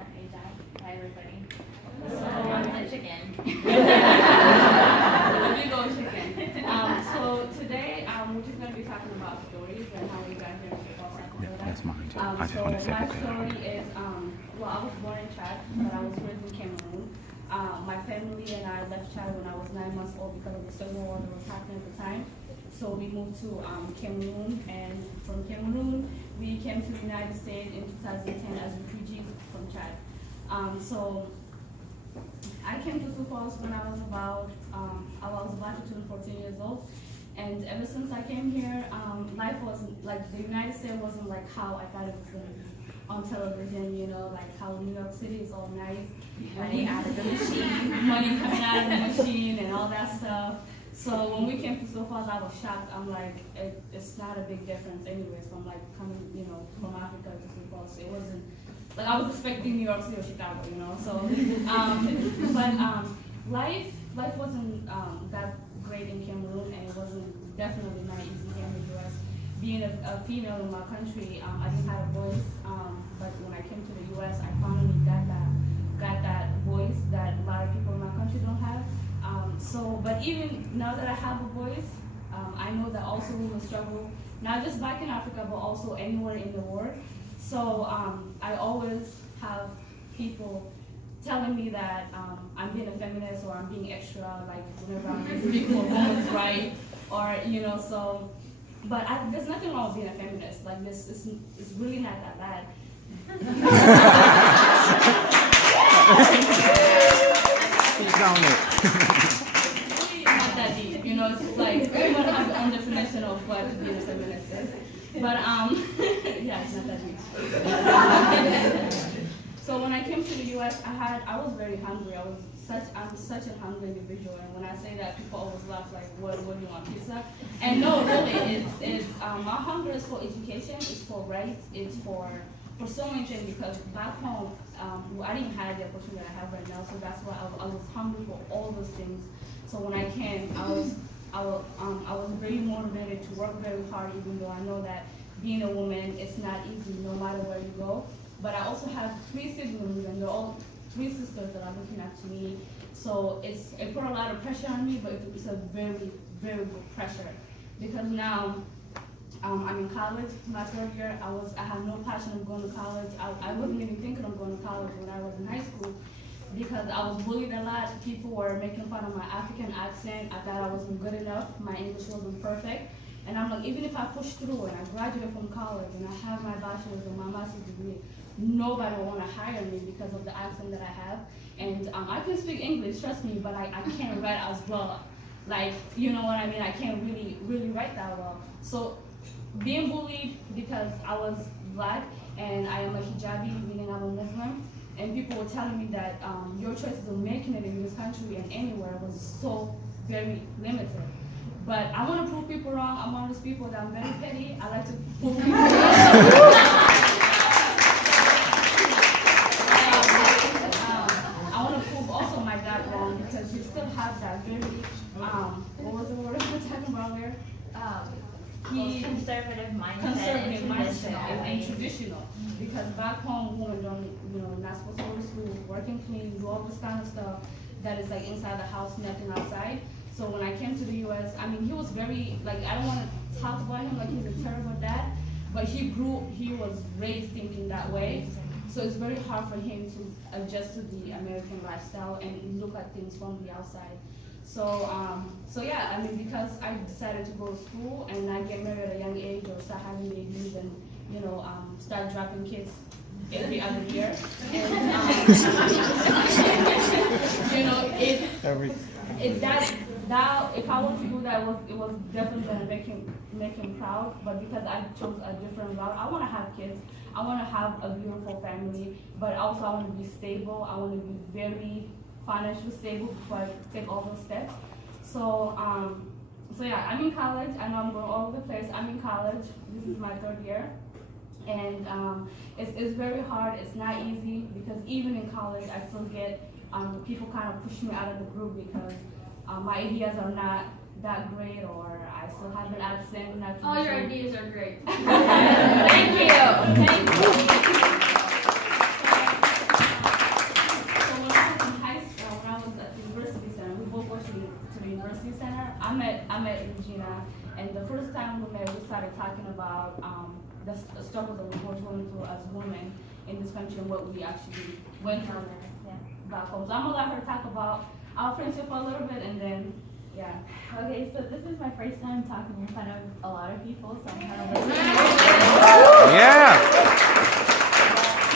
Ragina Ajack. Hi, everybody. So, I'm the chicken. the big old chicken. So today, we're just going to be talking about stories and how we got here to South Dakota. Yeah, that's mine too. I just So want to say my okay. story is, well, I was born in Chad, but I was raised in Cameroon. My family and I left Chad when I was 9 months old because of the civil war that was happening at the time. So we moved to Cameroon, and from Cameroon, we came to the United States in 2010 as refugees from Chad. So I came to Sioux Falls when I was about to turn 14 years old. And ever since I came here, life wasn't, like the United States wasn't like how I thought it was going to be on television, you know, like how New York City is all nice, money out of the machine, money coming out of the machine and all that stuff. So when we came to Sioux Falls, I was shocked. I'm like, it's not a big difference anyways from like coming, you know, from Africa to Sioux Falls. It wasn't, like I was expecting New York City or Chicago, you know, so, but life wasn't that great in Cameroon, and it wasn't definitely not easy here in the U.S. Being a female in my country, I didn't have a voice, but when I came to the U.S., I finally got that voice that a lot of people in my country don't have. But even now that I have a voice, I know that also women struggle, not just back in Africa, but also anywhere in the world. So I always have people telling me that I'm being a feminist or I'm being extra, like whenever I'm speaking for women's rights, or you know. So, but there's nothing wrong with being a feminist. Like this, it's really not that bad. Really not that deep, you know. It's like everyone has their own definition of what being a feminist is. But yeah, it's not that deep. So when I came to the U.S., I was very hungry. I'm such a hungry individual, and when I say that, people always laugh like, "What do you want, pizza?" And no, really, it's my hunger is for education, it's for rights, it's for so many things. Because back home, I didn't have the opportunity that I have right now, so that's why I was hungry for all those things. So when I came, I was very motivated to work very hard, even though I know that being a woman, it's not easy no matter where you go. But I also have 3 siblings, and they're all 3 sisters that are looking up to me. So it put a lot of pressure on me, but it's a very, very good pressure. Because now I'm in college, my 3rd year. I had no passion of going to college. I wasn't even thinking of going to college when I was in high school, because I was bullied a lot. People were making fun of my African accent. I thought I wasn't good enough. My English wasn't perfect. And I'm like, even if I push through and I graduate from college and I have my bachelor's and my master's degree, nobody will want to hire me because of the accent that I have. And I can speak English, trust me, but I can't write as well. Like, you know what I mean? I can't really write that well. So being bullied because I was black and I am a hijabi, meaning I'm a Muslim, and people were telling me that your chances of making it in this country and anywhere was so very limited. But I want to prove people wrong. I'm one of those people that I'm very petty. I like to prove people wrong. I want to prove also my dad wrong, because he still has that very, what was the word we were talking about there? Conservative mindset and traditional. Because back home, women don't, you know, not supposed to go to school, working clean, do all this kind of stuff that is like inside the house, nothing outside. So when I came to the U.S., I mean, he was very, like, I don't want to talk about him like he's a terrible dad, but he was raised thinking that way. So it's very hard for him to adjust to the American lifestyle and look at things from the outside. So, yeah, I mean, because I decided to go to school and not get married at a young age or start having babies and, you know, start dropping kids every other year. And, you know, if I were to do that, it was definitely going to make him proud. But because I chose a different route, I want to have kids. I want to have a beautiful family, but also I want to be stable. I want to be very financially stable before I take all those steps. So yeah, I'm in college. I know I'm going all over the place. I'm in college. This is my 3rd year. And it's very hard. It's not easy, because even in college, I still get people kind of push me out of the group because my ideas are not that great, or I still have an accent. All your ideas are great. Thank you. Thank you. the struggles that we're going through as women in this country and what we actually went through back home. So I'm gonna let her talk about our friendship for a little bit, and then yeah. Okay, so this is my first time talking in front of a lot of people, so I'm kind of like, Yeah.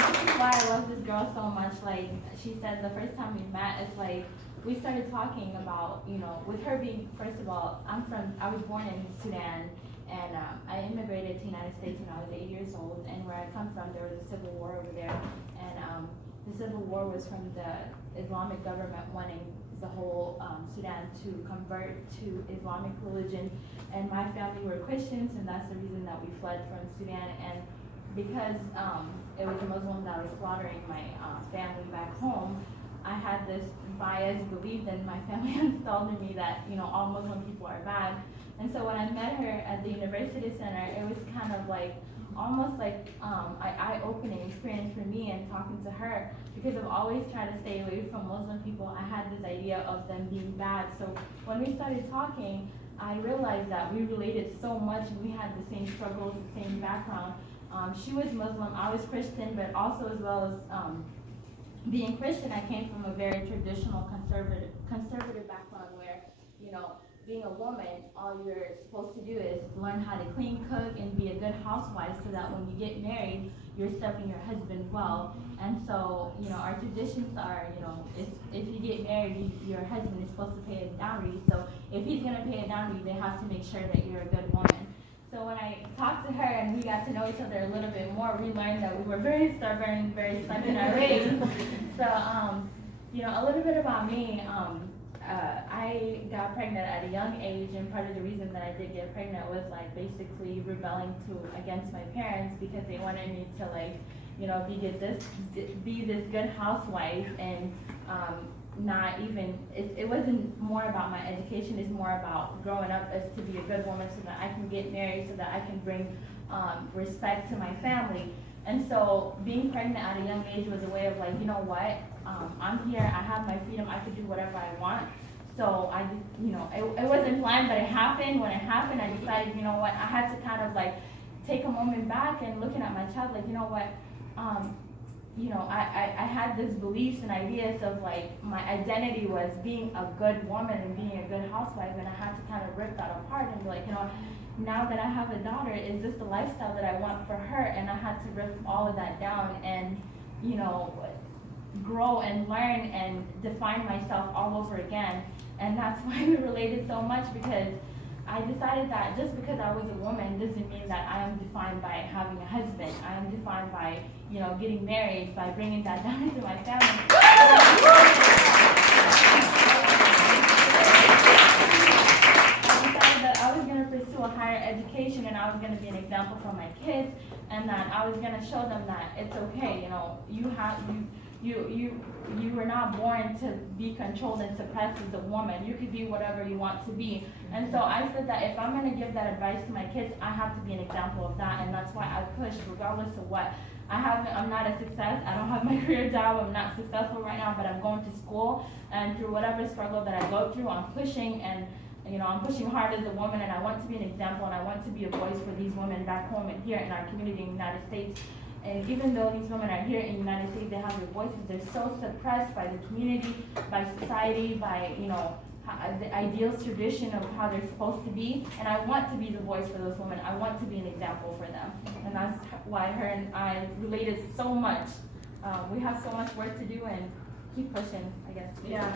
this is why I love this girl so much. Like she said, the first time we met, it's like we started talking about, you know, with her being, first of all, I was born in Sudan, and I immigrated to the United States when I was 8 years old, and where I come from, there was a civil war over there, and the civil war was from the Islamic government wanting the whole Sudan to convert to Islamic religion, and my family were Christians, and that's the reason that we fled from Sudan. And because it was a Muslim that was slaughtering my family back home, I had this biased belief that my family installed in me that, you know, all Muslim people are bad. And so when I met her at the university center, it was kind of like almost like an eye-opening experience for me, and talking to her, because I've always tried to stay away from Muslim people. I had this idea of them being bad. So when we started talking, I realized that we related so much, and we had the same struggles, the same background. She was Muslim, I was Christian, but also as well as being Christian, I came from a very traditional conservative background where, you know, being a woman, all you're supposed to do is learn how to clean, cook, and be a good housewife, so that when you get married, you're serving your husband well. And so, you know, our traditions are, you know, if you get married, your husband is supposed to pay a dowry. So if he's gonna pay a dowry, they have to make sure that you're a good woman. So when I talked to her and we got to know each other a little bit more, we learned that we were very stubborn, very stuck in our ways. So, you know, a little bit about me. I got pregnant at a young age, and part of the reason that I did get pregnant was like basically rebelling against my parents, because they wanted me to, like, you know, be this good housewife, and not even, it wasn't more about my education, it's more about growing up as to be a good woman, so that I can get married, so that I can bring respect to my family. And so being pregnant at a young age was a way of like, you know what, I'm here, I have my freedom, I can do whatever I want. So I, you know, it wasn't planned, but it happened. When it happened, I decided, you know what, I had to kind of like take a moment back and looking at my child, like, you know what, you know, I had these beliefs and ideas of like, my identity was being a good woman and being a good housewife, and I had to kind of rip that apart and be like, you know, now that I have a daughter, is this the lifestyle that I want for her? And I had to rip all of that down and, you know, grow and learn and define myself all over again. And that's why we related so much, because I decided that just because I was a woman doesn't mean that I am defined by having a husband. I am defined by, you know, getting married, by bringing that down into my family. I was going to pursue a higher education, and I was going to be an example for my kids, and that I was going to show them that it's okay, you know, you were not born to be controlled and suppressed as a woman. You could be whatever you want to be. And so I said that if I'm going to give that advice to my kids, I have to be an example of that, and that's why I push regardless of what. I'm not a success. I don't have my career job. I'm not successful right now, but I'm going to school, and through whatever struggle that I go through, I'm pushing, and you know, I'm pushing hard as a woman, and I want to be an example, and I want to be a voice for these women back home and here in our community in the United States. And even though these women are here in the United States, they have their voices, they're so suppressed by the community, by society, by, you know, the ideals, tradition of how they're supposed to be. And I want to be the voice for those women. I want to be an example for them. And that's why her and I related so much. We have so much work to do, and keep pushing, I guess. Yeah.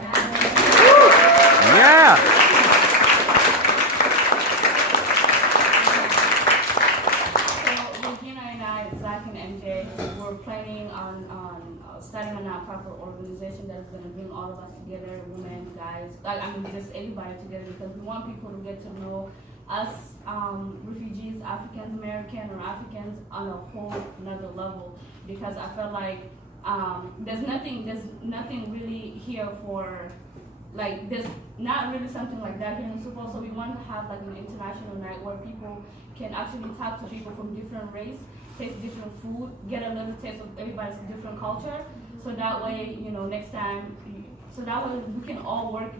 Yeah. We're planning on starting a nonprofit organization that is going to bring all of us together, women, guys, just everybody together, because we want people to get to know us, refugees, African American or Africans on a whole another level, because I feel like there's nothing really here for, like, there's not really something like that here in Super Bowl. So we want to have like an international night where people can actually talk to people from different race, taste different food, get a little taste of everybody's different culture. So that way, you know, next time, so that way we can all work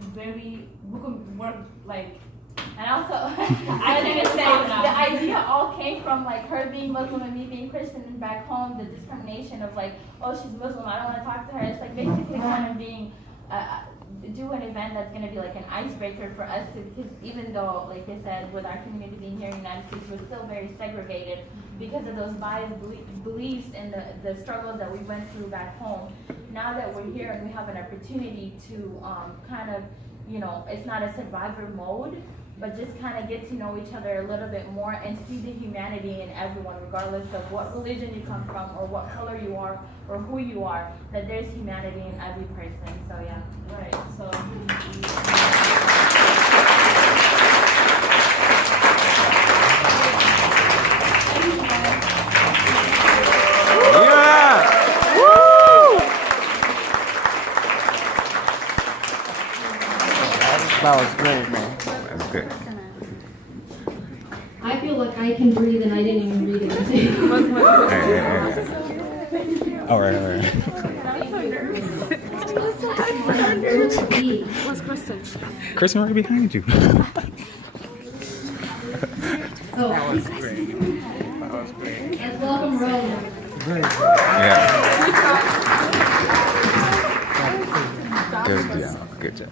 like And also, I didn't say the idea all came from like her being Muslim and me being Christian, and back home the discrimination of like, oh, she's Muslim, I don't want to talk to her. It's like basically kind of being do an event that's going to be like an icebreaker for us to, because even though, like I said, with our community being here in the United States, we're still very segregated because of those biased beliefs and the struggles that we went through back home. Now that we're here and we have an opportunity to kind of, you know, it's not a survivor mode, but just kind of get to know each other a little bit more and see the humanity in everyone, regardless of what religion you come from or what color you are or who you are, that there's humanity in every person. So yeah. Right. So. Yeah! Woo! That was great, man. That's good. I feel like I can breathe and I didn't even read it. Hey. All right, all right. What's Kristen? Kristen right behind you. Oh, That was great. That was great. let's welcome Rose. Yeah. Good job. Good job.